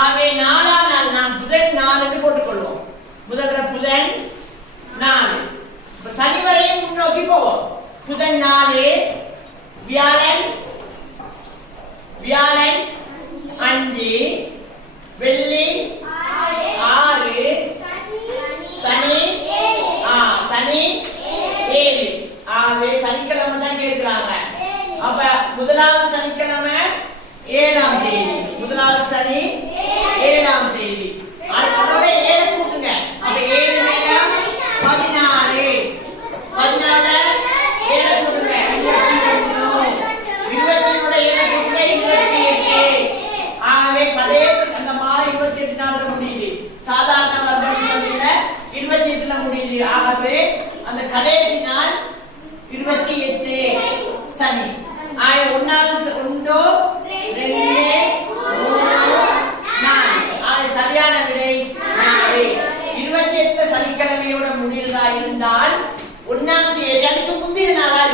ஆகவே 4ஆம் நாள் நாம் புதன் 4 என்று போட்டுக்கொள்வோம். முதல்ல புதன் 4. சனி வரையும் முன்னோக்கி போவோம். புதன் 4, வியாழன் 5, வெள்ளி 6, சனி 7. ஆகவே சனிக்கிழமை தான் கேட்கிறாங்க. அப்ப முதலாவது சனிக்கிழமை 7ஆம் தேதி. முதலாவது சனி 7ஆம் தேதி. அதோட 7 கூட்டுங்க. அப்ப 7 மேல 14. 14 7 கூட்டுங்க 23. 7 கூட்டுங்க 28. ஆகவே கடைசி அந்த மாதம் 28 நாள்ல முடியுது. சாதாரண வருடம் சொல்ல 28ல முடியுது. ஆகவே அந்த கடைசி நாள் 28 சனி. 1 நாள் உண்டோ